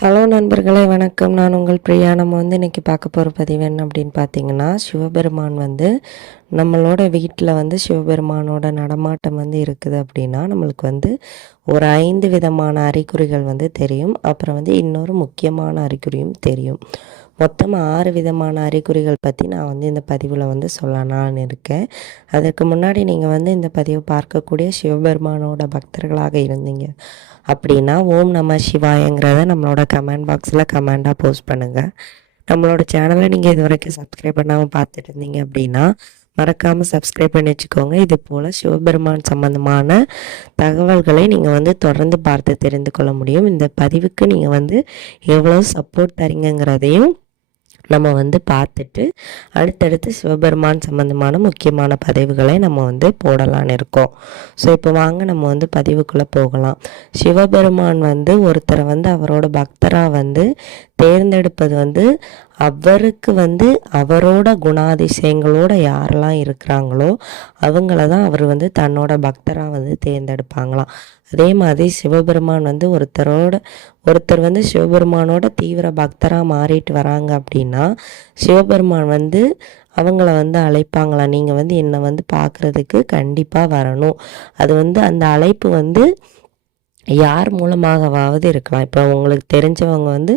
Hello நண்பர்களே, வணக்கம். நான் உங்கள் பிரியா. நம்ம இன்னைக்கு பார்க்க போகிற பதிவு என்ன அப்படின்னு பார்த்தீங்கன்னா, சிவபெருமான் நம்மளோட வீட்டில் சிவபெருமானோட நடமாட்டம் இருக்குது அப்படின்னா, நம்மளுக்கு ஒரு 5 விதமான அறிகுறிகள் தெரியும். அப்புறம் இன்னொரு முக்கியமான அறிகுறியும் தெரியும். மொத்தம் 6 விதமான அறிகுறிகள் பற்றி நான் இந்த பதிவில் சொல்லலான்னு இருக்கேன். அதற்கு முன்னாடி நீங்கள் இந்த பதிவை பார்க்கக்கூடிய சிவபெருமானோட பக்தர்களாக இருந்தீங்க அப்படின்னா, ஓம் நம சிவாயங்கிறத நம்மளோட கமெண்ட் பாக்ஸில் கமெண்டாக போஸ்ட் பண்ணுங்கள். நம்மளோட சேனலை நீங்கள் இது வரைக்கும் சப்ஸ்கிரைப் பண்ணாமல் பார்த்துட்டு இருந்தீங்க அப்படின்னா மறக்காமல் சப்ஸ்கிரைப் பண்ணி வச்சுக்கோங்க. இது போல் சிவபெருமான் சம்பந்தமான தகவல்களை நீங்கள் தொடர்ந்து பார்த்து தெரிந்து கொள்ள முடியும். இந்த பதிவுக்கு நீங்கள் எவ்வளோ சப்போர்ட் தரீங்கிறதையும் நம்ம பார்த்துட்டு அடுத்தடுத்து சிவபெருமான் சம்பந்தமான முக்கியமான பதிவுகளை நம்ம போடலான்னு இருக்கோம். ஸோ இப்போ வாங்க நம்ம பதிவுக்குள்ளே போகலாம். சிவபெருமான் ஒருத்தரை அவரோட பக்தராக தேர்ந்தெடுப்பது அவருக்கு அவரோட குணாதிசயங்களோட யாரெல்லாம் இருக்கிறாங்களோ அவங்கள தான் அவர் தன்னோட பக்தராக தேர்ந்தெடுப்பாங்களாம். அதே மாதிரி சிவபெருமான் ஒருத்தர் சிவபெருமானோட தீவிர பக்தராக மாறிட்டு வராங்க அப்படின்னா சிவபெருமான் அவங்கள அழைப்பாங்களாம். நீங்கள் என்னை பார்க்குறதுக்கு கண்டிப்பாக வரணும். அது அந்த அழைப்பு யார் மூலமாகவாவது இருக்கலாம். இப்போ உங்களுக்கு தெரிஞ்சவங்க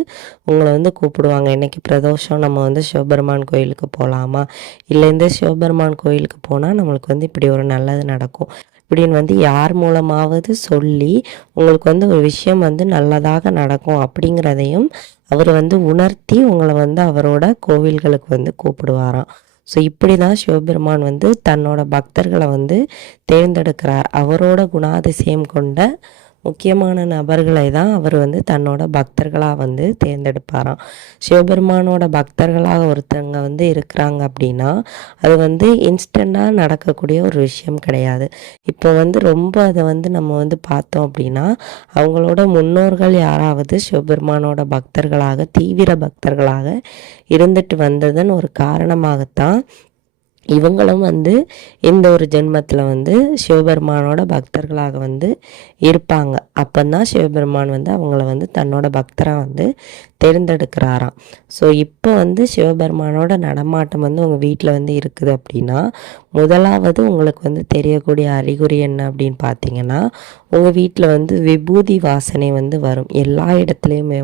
உங்களை கூப்பிடுவாங்க, இன்னைக்கு பிரதோஷம், நம்ம சிவபெருமான் கோயிலுக்கு போகலாமா, இல்லை இந்த சிவபெருமான் கோயிலுக்கு போனால் நம்மளுக்கு இப்படி ஒரு நல்லது நடக்கும் இப்படின்னு யார் மூலமாவது சொல்லி உங்களுக்கு ஒரு விஷயம் நல்லதாக நடக்கும் அப்படிங்கிறதையும் அவர் உணர்த்தி உங்களை அவரோட கோவில்களுக்கு கூப்பிடுவாராம். ஸோ இப்படி தான் சிவபெருமான் தன்னோட பக்தர்களை தேர்ந்தெடுக்கிறார். அவரோட குணாதிசயம் கொண்ட முக்கியமான நபர்களை தான் அவர் தன்னோட பக்தர்களாக தேர்ந்தெடுப்பாராம். சிவபெருமானோட பக்தர்களாக ஒருத்தவங்க இருக்கிறாங்க அப்படின்னா அது இன்ஸ்டண்ட்டாக நடக்கக்கூடிய ஒரு விஷயம் கிடையாது. இப்போ ரொம்ப அதை நம்ம பார்த்தோம் அப்படின்னா அவங்களோட முன்னோர்கள் யாராவது சிவபெருமானோட பக்தர்களாக தீவிர பக்தர்களாக இருந்துட்டு வந்ததன் ஒரு காரணமாகத்தான் இவங்களும் இந்த ஒரு ஜென்மத்தில் சிவபெருமானோட பக்தர்களாக இருப்பாங்க. அப்போதான் சிவபெருமான் அவங்கள தன்னோட பக்தராக தேர்ந்தெடுக்கிறாராம். ஸோ இப்போ சிவபெருமானோட நடமாட்டம் உங்கள் வீட்டில் இருக்குது அப்படின்னா முதலாவது உங்களுக்கு தெரியக்கூடிய அறிகுறி என்ன அப்படின்னு பார்த்தீங்கன்னா, உங்கள் வீட்டில் விபூதி வாசனை வரும். எல்லா இடத்துலையுமே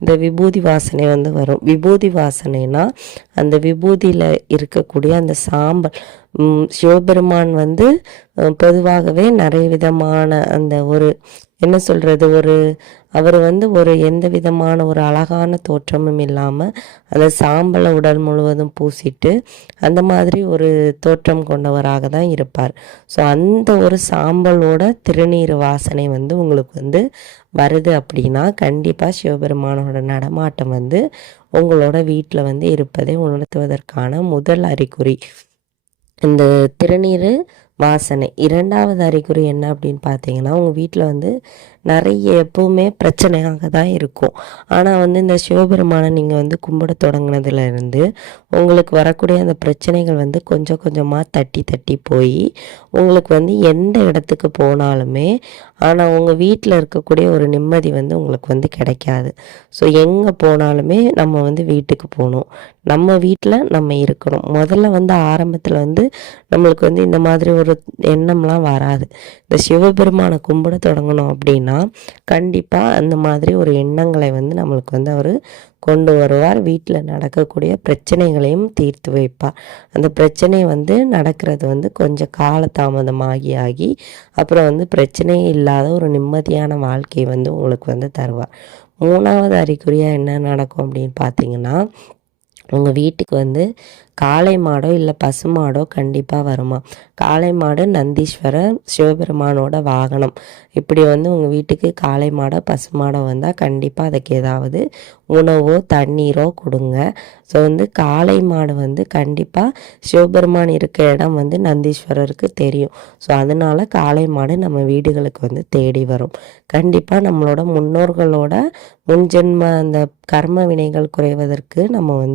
இந்த விபூதி வாசனை வரும். விபூதி வாசனைனா அந்த விபூதியில் இருக்கக்கூடிய அந்த சாம்பல். சிவபெருமான் பொதுவாகவே நிறைய விதமான அந்த ஒரு என்ன சொல்கிறது, அவர் ஒரு எந்த விதமான ஒரு அழகான தோற்றமும் இல்லாமல் அந்த சாம்பலை உடல் முழுவதும் பூசிட்டு அந்த மாதிரி ஒரு தோற்றம் கொண்டவராக தான் இருப்பார். ஸோ அந்த ஒரு சாம்பலோட திருநீர் வாசனை உங்களுக்கு வருது அப்படின்னா கண்டிப்பாக சிவபெருமானோட நடமாட்டம் உங்களோட வீட்டில் இருப்பதை உணர்த்துவதற்கான முதல் அறிகுறி இந்த திருநீர் வாசனை. இரண்டாவது அறிகுறி என்ன அப்படின்னு பார்த்தீங்கன்னா, உங்கள் வீட்டில் நிறைய எப்பவுமே பிரச்சனையாக தான் இருக்கும். ஆனால் இந்த சிவபெருமானை நீங்கள் கும்பிட தொடங்கினதுலேருந்து உங்களுக்கு வரக்கூடிய அந்த பிரச்சனைகள் கொஞ்சம் கொஞ்சமாக தட்டி தட்டி போய் உங்களுக்கு எந்த இடத்துக்கு போனாலுமே ஆனால் உங்கள் வீட்டில் இருக்கக்கூடிய ஒரு நிம்மதி உங்களுக்கு கிடைக்காது. ஸோ எங்கே போனாலுமே நம்ம வீட்டுக்கு போகணும், நம்ம வீட்டில் நம்ம இருக்கணும். முதல்ல ஆரம்பத்தில் நம்மளுக்கு இந்த மாதிரி ஒரு எண்ணம்லாம் வராது. இந்த சிவபெருமானை கும்பிட தொடங்கணும் அப்படின்னா கண்டிப்பாக அந்த மாதிரி ஒரு எண்ணங்களை நம்மளுக்கு அவர் கொண்டு வருவார். வீட்டில் நடக்கக்கூடிய பிரச்சனைகளையும் தீர்த்து வைப்பார். அந்த பிரச்சனை நடக்கிறது கொஞ்சம் காலதாமதமாகி ஆகி அப்புறம் பிரச்சனையே இல்லாத ஒரு நிம்மதியான வாழ்க்கையை உங்களுக்கு தருவார். மூணாவது அறிகுறியாக என்ன நடக்கும் அப்படின்னு பார்த்தீங்கன்னா, உங்கள் வீட்டுக்கு காளை மாடோ இல்லை பசு மாடோ கண்டிப்பாக வருமா. காளை மாடு நந்தீஸ்வரர் சிவபெருமானோட வாகனம். இப்படி உங்கள் வீட்டுக்கு காளை மாடோ பசு மாடோ வந்தால் கண்டிப்பாக அதுக்கு ஏதாவது உணவோ தண்ணீரோ கொடுங்க. ஸோ காளை மாடு கண்டிப்பாக சிவபெருமான் இருக்க இடம் நந்தீஸ்வரருக்கு தெரியும். ஸோ அதனால் காளை மாடு நம்ம வீடுகளுக்கு தேடி வரும். கண்டிப்பாக நம்மளோட முன்னோர்களோட முன்ஜென்ம அந்த கர்ம வினைகள் குறைவதற்கு நம்ம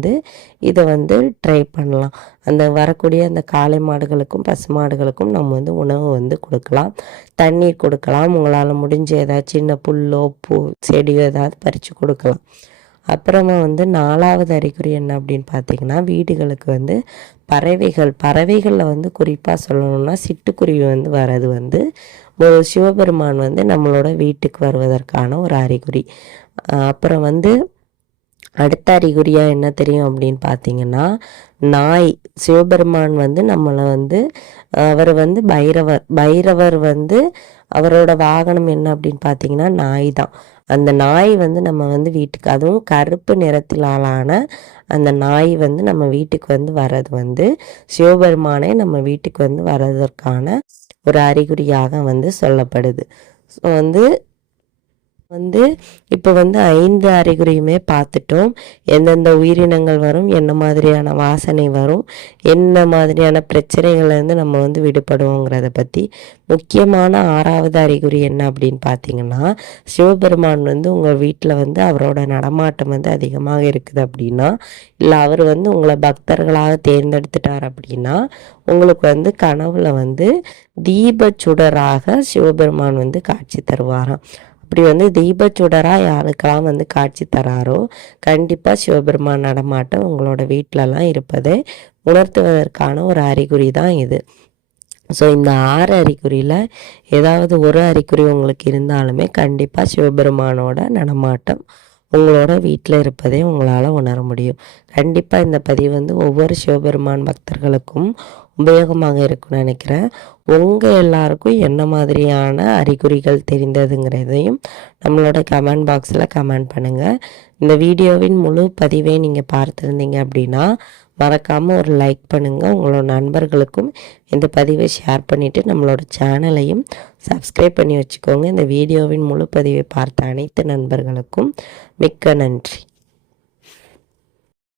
இதை ட்ரை பண்ணலாம். அந்த வரக்கூடிய அந்த காளை மாடுகளுக்கும் பசு மாடுகளுக்கும் நம்ம வந்து உணவு வந்து கொடுக்கலாம், தண்ணீர் கொடுக்கலாம். உங்களால் முடிஞ்ச ஏதாவது சின்ன புல்லோ பூ செடியோ ஏதாவது பறித்து கொடுக்கலாம். அப்புறமா வந்து 4வது அறிகுறி என்ன அப்படின்னு பார்த்தீங்கன்னா, வீடுகளுக்கு வந்து பறவைகளில் வந்து குறிப்பாக சொல்லணும்னா சிட்டுக்குருவி வந்து வர்றது வந்து ஒரு சிவபெருமான் வந்து நம்மளோட வீட்டுக்கு வருவதற்கான ஒரு அறிகுறி. அப்புறம் வந்து அடுத்த அறிகுறியாக என்ன தெரியும் அப்படின்னு பார்த்தீங்கன்னா, நாய். சிவபெருமான் வந்து நம்மளை வந்து அவர் வந்து பைரவர் வந்து அவரோட வாகனம் என்ன அப்படின்னு பார்த்தீங்கன்னா நாய் தான். அந்த நாய் வந்து நம்ம வந்து வீட்டுக்கு, அதுவும் கருப்பு நிறத்திலான அந்த நாய் வந்து நம்ம வீட்டுக்கு வந்து வர்றது வந்து சிவபெருமானே நம்ம வீட்டுக்கு வந்து வர்றதற்கான ஒரு அறிகுறியாக வந்து சொல்லப்படுது. ஸோ வந்து வந்து இப்போ வந்து 5 அறிகுறியுமே பார்த்துட்டோம். எந்தெந்த உயிரினங்கள் வரும், என்ன மாதிரியான வாசனை வரும், என்ன மாதிரியான பிரச்சனைகள்லேருந்து நம்ம வந்து விடுபடுவோங்கிறத பற்றி. முக்கியமான 6வது அறிகுறி என்ன அப்படின்னு பார்த்தீங்கன்னா, சிவபெருமான் வந்து உங்கள் வீட்டில் வந்து அவரோட நடமாட்டம் வந்து அதிகமாக இருக்குது அப்படின்னா, இல்லை அவர் வந்து உங்களை பக்தர்களாக தேர்ந்தெடுத்துட்டார் அப்படின்னா, உங்களுக்கு வந்து கனவுல வந்து தீபச்சுடராக சிவபெருமான் வந்து காட்சி தருவாராம். அப்படி வந்து தீபச்சுடராக யாருக்கெல்லாம் வந்து காட்சி தராரோ கண்டிப்பாக சிவபெருமான் நடமாட்டம் உங்களோட வீட்டிலலாம் இருப்பதை உணர்த்துவதற்கான ஒரு அறிகுறி தான் இது. ஸோ இந்த 6 அறிகுறியில் ஏதாவது ஒரு அறிகுறி உங்களுக்கு இருந்தாலுமே கண்டிப்பாக சிவபெருமானோட நடமாட்டம் உங்களோட வீட்டில் இருப்பதை உங்களால் உணர முடியும். கண்டிப்பாக இந்த பதிவு வந்து ஒவ்வொரு சிவபெருமான் பக்தர்களுக்கும் உபயோகமாக இருக்கும்னு நினைக்கிறேன். உங்கள் எல்லாருக்கும் என்ன மாதிரியான அறிகுறிகள் தெரிந்ததுங்கிறதையும் நம்மளோட கமெண்ட் பாக்ஸில் கமெண்ட் பண்ணுங்கள். இந்த வீடியோவின் முழு பதிவை நீங்கள் பார்த்துருந்தீங்க அப்படின்னா மறக்காமல் ஒரு லைக் பண்ணுங்கள். உங்களோட நண்பர்களுக்கும் இந்த பதிவை ஷேர் பண்ணிவிட்டு நம்மளோட சேனலையும் சப்ஸ்கிரைப் பண்ணி வச்சுக்கோங்க. இந்த வீடியோவின் முழு பதிவை பார்த்த அனைத்து நண்பர்களுக்கும் மிக்க நன்றி.